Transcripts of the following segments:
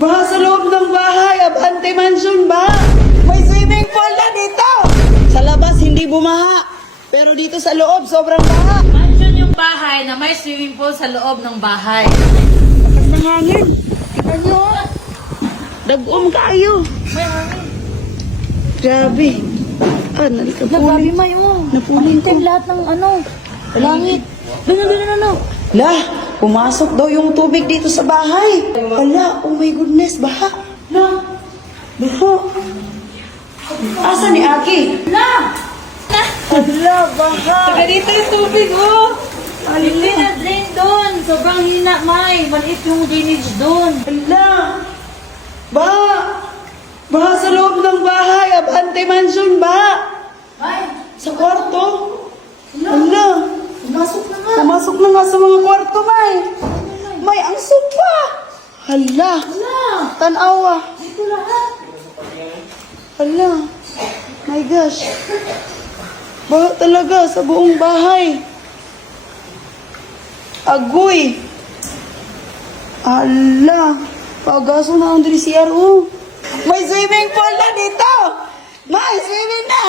Baha sa loob ng bahay, Abante Mansion ba? May swimming pool na dito! Sa labas, hindi bumaha. Pero dito sa loob, sobrang baha. Mansion yung bahay na may swimming pool sa loob ng bahay. Lakas ng hangin. Kita nyo, dagom kayo. May hangin. Grabe. Nagabi may mo. Napulin ko. Lahat ng langit. No. La, pumasok daw yung tubig dito sa bahay. Wala, oh my goodness, baha. La, baha. Asa ni Aki? Na! Wala, baha. Taga dito yung tubig, oh! Hindi na drain doon. Sobrang hina, May. Maliit yung drainage doon. Wala. Baha. Baha sa loob ng bahay. Abante Mansion ba? May, Sa kwarto. Wala. Pumasok na nga sa mga kwarto, May. May, ang sopa. Hala. Tanawa. dito lahat. Hala. My gosh. Baha talaga sa buong bahay. Agoy. Hala. Pagaso na ang CRO. May swimming pool na dito. May swimming na.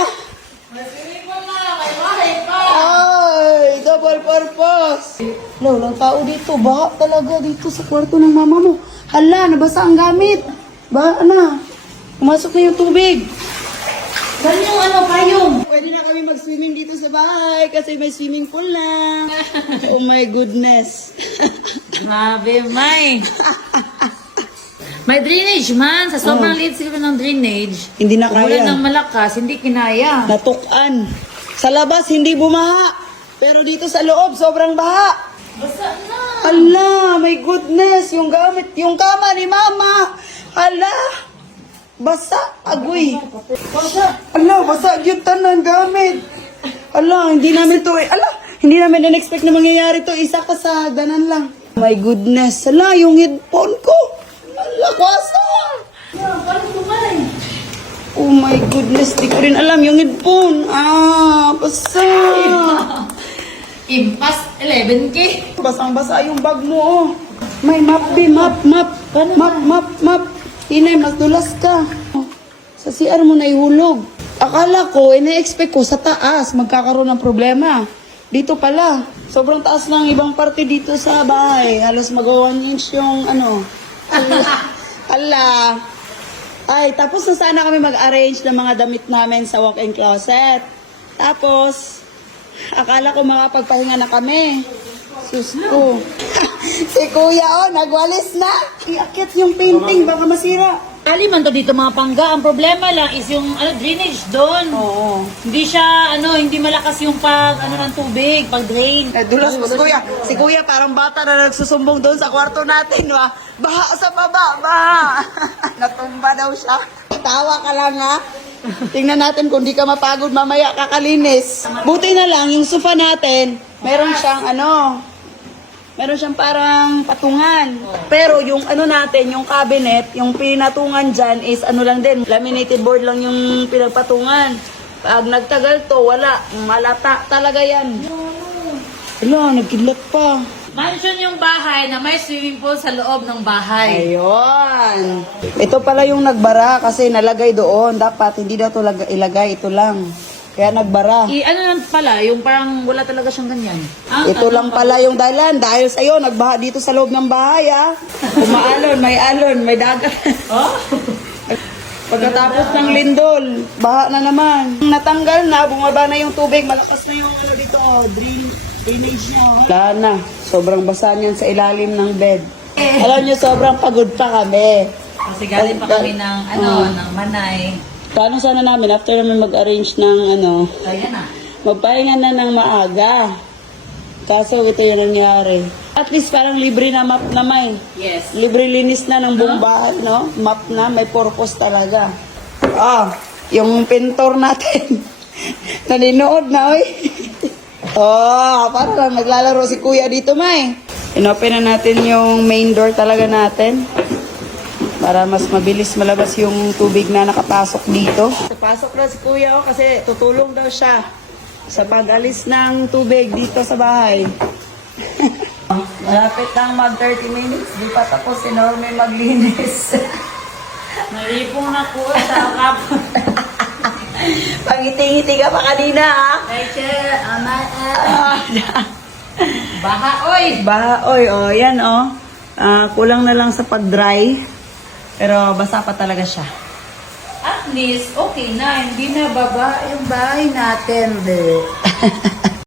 Maswimming pool na. May bahay pa. Ay, double purpose. Lo, lang tao dito. Baha talaga dito sa kwarto ng mama mo. Hala, nabasa ang gamit. Baha na. Pumasok na yung tubig. Saan yung payong? Pwede na kami mag-swimming dito sa bahay kasi may swimming pool na. Oh my goodness. Grabe, May. May drainage man. Sa sobrang liit siguro ng drainage. Hindi na Umulan ng kaya. malakas, hindi kinaya. Natukan. Sa labas, hindi bumaha. Pero dito sa loob, sobrang baha. Basa na. Ala, my goodness. Yung gamit, yung kama ni mama. Ala. Basa. Agoy. Ala, basa yung tanang gamit. Ala, hindi namin to ala, hindi namin in-expect na mangyayari to. Isa ka sa ganan lang. My goodness. Ala, yung headphone ko. Ala, kwasa. Paano kumay? Oh my goodness, di ko rin alam yung headphone. Basa. Impas 11K. Basang-basa yung bag mo, oh. May map, map. Map. Hinay, mas dulas ka. Sa CR mo na ihulog. Akala ko, ina-expect ko sa taas, magkakaroon ng problema. Dito pala. Sobrang taas ng ibang parte dito sa bahay. Halos mag-1 inch yung Ala. Ay, tapos na sana kami mag-arrange ng mga damit namin sa walk-in closet. Tapos, akala ko makapagpahinga na kami. Sus ko. Si kuya, nagwalis na. Iakit yung painting, baka masira. Ali man to dito mga pangga. Ang problema lang is yung drainage doon. Oo. Hindi siya, hindi malakas yung ng tubig, pag-drain. Dulas mo, kuya. Si kuya parang bata na nagsusumbong doon sa kwarto natin, wa. Baha sa baba, baha. Natumba daw siya. Tawa ka lang, ha? Tingnan natin kung di ka mapagod mamaya kakalinis. Buti na lang, yung sofa natin, meron siyang parang patungan. Pero yung natin, yung cabinet, yung pinatungan dyan is lang din, laminated board lang yung pinagpatungan. Pag nagtagal to, wala. Malata talaga yan. Wala, nagkidlat pa. Mansion yung bahay na may swimming pool sa loob ng bahay. Ayun. Ito pala yung nagbara kasi nalagay doon. Dapat hindi daw to ilagay, ito lang. Kaya nagbara. Lang pala, yung parang wala talaga siyang ganyan. Ito lang pala yung dahilan. Dahil sa'yo, nagbaha dito sa loob ng bahay, ah. Umaalon, may dagat. Oh? Pagkatapos ng lindol, baha na naman. Natanggal na, bumaba na yung tubig. Malakas na yung dito, drainage niya. Wala na. Sobrang basa niyan sa ilalim ng bed. Alam niyo, sobrang pagod pa kami. Kasi galing pa kami ng, ng Manay. Paano sana namin, after namin mag-arrange ng Kaya na. magpahinga na ng maaga. Kaso ito yung nangyari. At least parang libre na map na may. Yes. Libre linis na ng buong bahay, no? Map na, may purpose talaga. Yung pintor natin. Naninood na, oy. Para lang naglalaro si kuya dito, may. Inopen na natin yung main door talaga natin. Para mas mabilis malabas yung tubig na nakapasok dito. Pasok na si kuya, kasi tutulong daw siya sa pag-alis ng tubig dito sa bahay. Malapit nang mag 30 minutes. Di pa tapos si Norme maglinis. Nalipong na ko sa kap. Pangiti-ngiti ka pa kanina, ha? Rachel, Ah, baha, oy! Bahoy, oh, yan, oh. Kulang na lang sa pag-dry. Pero basa pa talaga siya. At least, okay na. Hindi na baba yung bahay natin.